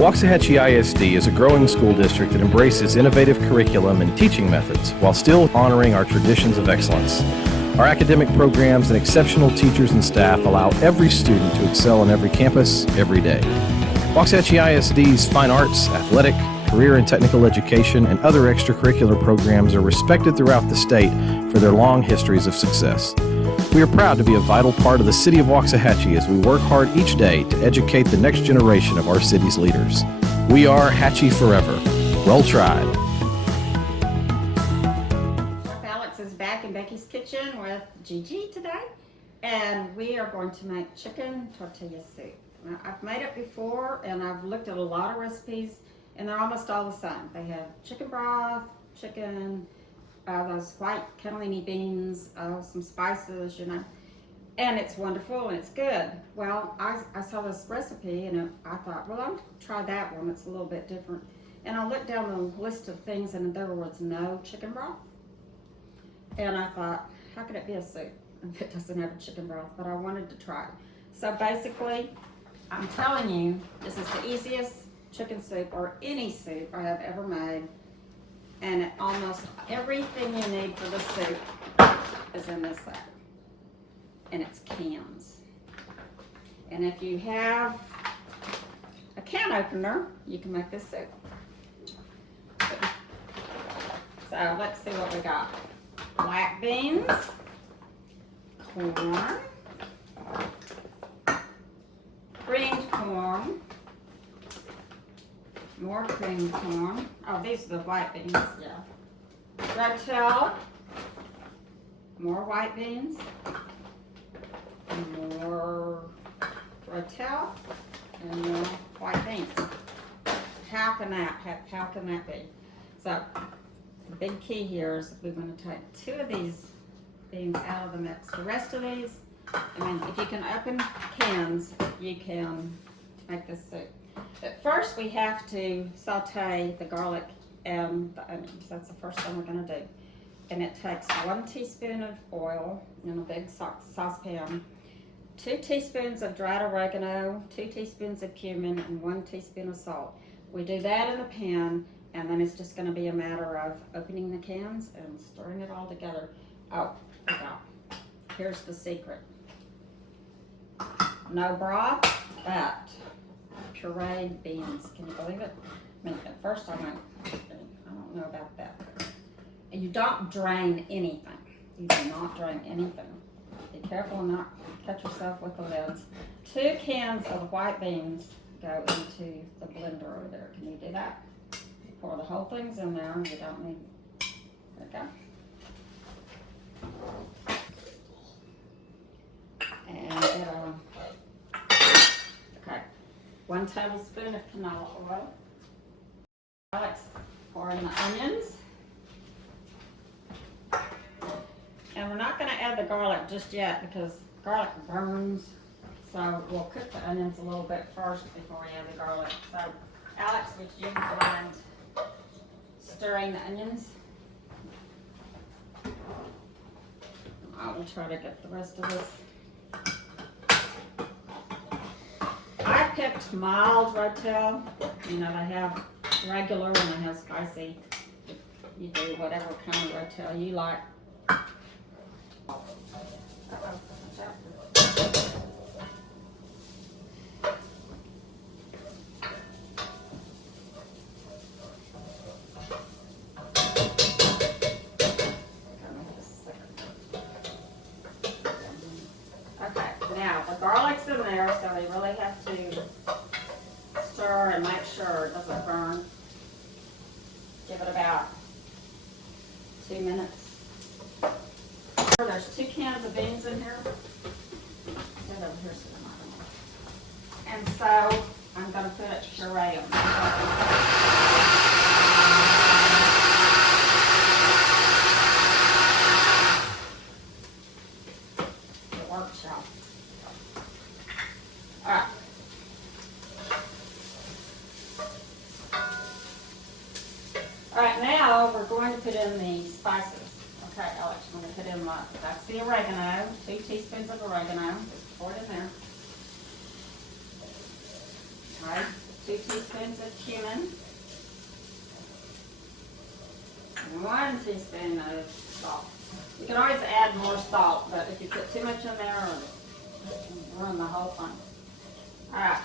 Waxahachie ISD is a growing school district that embraces innovative curriculum and teaching methods while still honoring our traditions of excellence. Our academic programs and exceptional teachers and staff allow every student to excel on every campus, every day. Waxahachie ISD's fine arts, athletic, career and technical education, and other extracurricular programs are respected throughout the state for their long histories of success. We are proud to be a vital part of the city of Waxahachie as we work hard each day to educate the next generation of our city's leaders. We are Hatchie forever. Well tried. Chef Alex is back in Becky's kitchen with Gigi today, and we are going to make chicken tortilla soup. Now, I've made it before, and I've looked at a lot of recipes, and they're almost all the same. They have chicken broth, chicken, those white cannellini beans, some spices, you know, and it's wonderful and it's good. Well, I saw this recipe and I thought, well, I'm going to try that one. It's a little bit different. And I looked down the list of things and there was no chicken broth. And I thought, how could it be a soup if it doesn't have a chicken broth? But I wanted to try it. So basically, I'm telling you, this is the easiest chicken soup or any soup I have ever made. And almost everything you need for the soup is in this set. And it's cans. And if you have a can opener, you can make this soup. So let's see what we got. Black beans, corn, creamed corn, more creamed corn. Oh, these are the white beans, yeah. Rotel, more white beans, more rotel, and more white beans. How can that be? So, the big key here is we're going to take 2 of these beans out of the mix. The rest of these, I mean, if you can open cans, you can make this soup. But first we have to saute the garlic and the onions. That's the first thing we're going to do. And it takes 1 teaspoon of oil in a big saucepan, 2 teaspoons of dried oregano, 2 teaspoons of cumin, and 1 teaspoon of salt. We do that in a pan, and then it's just going to be a matter of opening the cans and stirring it all together. Oh, here's the secret. No broth, but pureed beans. Can you believe it? I mean, at first I went, I don't know about that. And you don't drain anything. You do not drain anything. Be careful not to cut yourself with the lids. 2 cans of white beans go into the blender over there. Can you do that? Pour the whole things in there. You don't need, there we go. And okay. 1 tablespoon of canola oil. Alex, pour in the onions. And we're not going to add the garlic just yet because garlic burns. So we'll cook the onions a little bit first before we add the garlic. So Alex, would you mind stirring the onions? I will try to get the rest of this. I picked mild rotel. You know, they have regular and they have spicy. You do whatever kind of rotel you like. Okay, now the garlic's in there, so we really have to stir and make sure it doesn't burn. Give it about 2 minutes. There's 2 cans of beans in here. Get over here so they're not going to. And so I'm going to put it puree them. It works, y'all. All right. All right, now we're going to put in the spices. Okay, Alex, I'm going to put in that's the oregano, 2 teaspoons of oregano. Just pour it in there. All right, 2 teaspoons of cumin, and 1 teaspoon of salt. You can always add more salt, but if you put too much in there, it'll ruin the whole thing. Alright.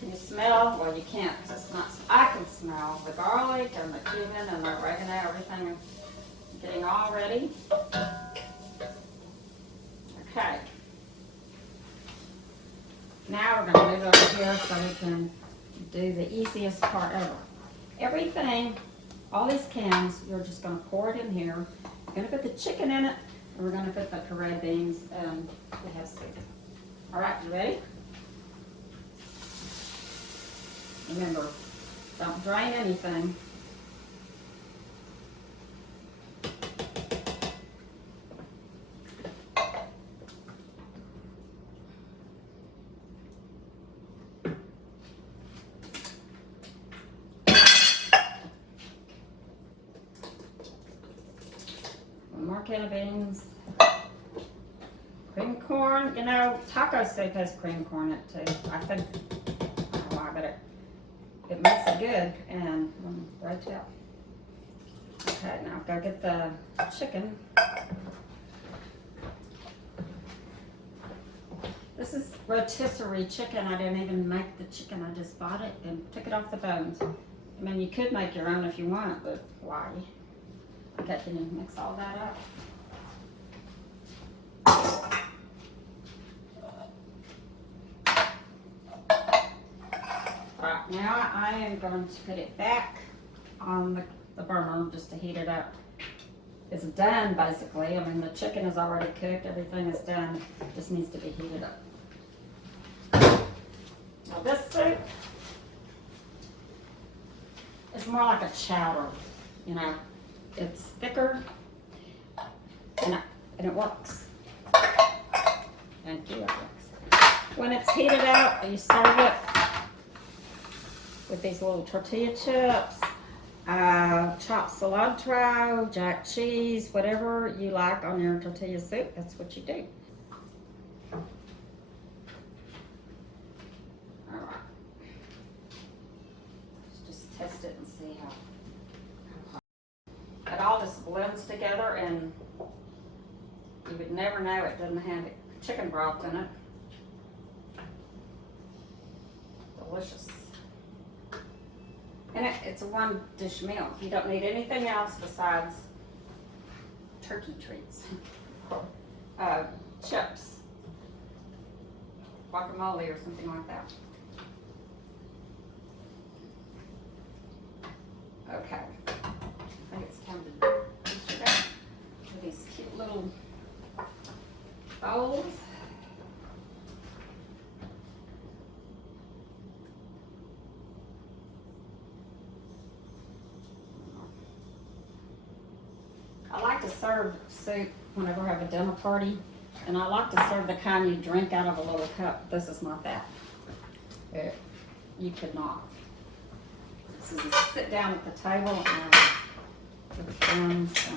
Can you smell? Well, you can't, because it's not. I can smell the garlic and the cumin and the oregano, everything getting all ready. Okay. Now we're going to move over here so we can do the easiest part ever. Everything, all these cans, you're just going to pour it in here. We're going to put the chicken in it, and we're going to put the puree beans and the soup. All right, you ready? Remember, don't drain anything. One more can of beans. Cream corn, you know, taco soup has cream corn in it too. I think, I don't know why, but it makes it good, and right out. Okay, now go get the chicken. This is rotisserie chicken. I didn't even make the chicken. I just bought it and took it off the bones. I mean, you could make your own if you want, but why? Okay, can you mix all that up? Alright, now I am going to put it back on the burner just to heat it up. It's done basically. I mean, the chicken is already cooked, everything is done. It just needs to be heated up. Now this soup is more like a chowder, you know. It's thicker and it works. Thank you, it works. When it's heated out, you serve it with these little tortilla chips, chopped cilantro, jack cheese, whatever you like on your tortilla soup, that's what you do. All right. Let's just test it and see how hot. It all just blends together, and you would never know it doesn't have chicken broth in it. Delicious. And it's a one dish meal. You don't need anything else besides turkey treats, chips, guacamole or something like that. Okay, I think it's time to dish it out with these cute little bowls. I like to serve soup whenever I have a dinner party, and I like to serve the kind you drink out of a little cup. This is not that. You could not. This is sit down at the table and with friends.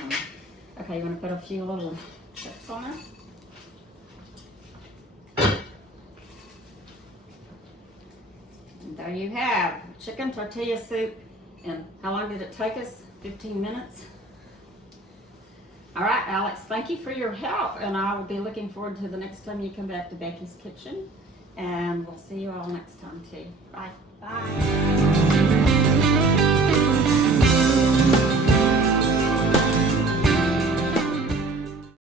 Okay, you want to put a few little chips on there? And there you have chicken tortilla soup. And how long did it take us? 15 minutes. All right, Alex, thank you for your help, and I will be looking forward to the next time you come back to Becky's Kitchen, and we'll see you all next time too. Bye. Bye.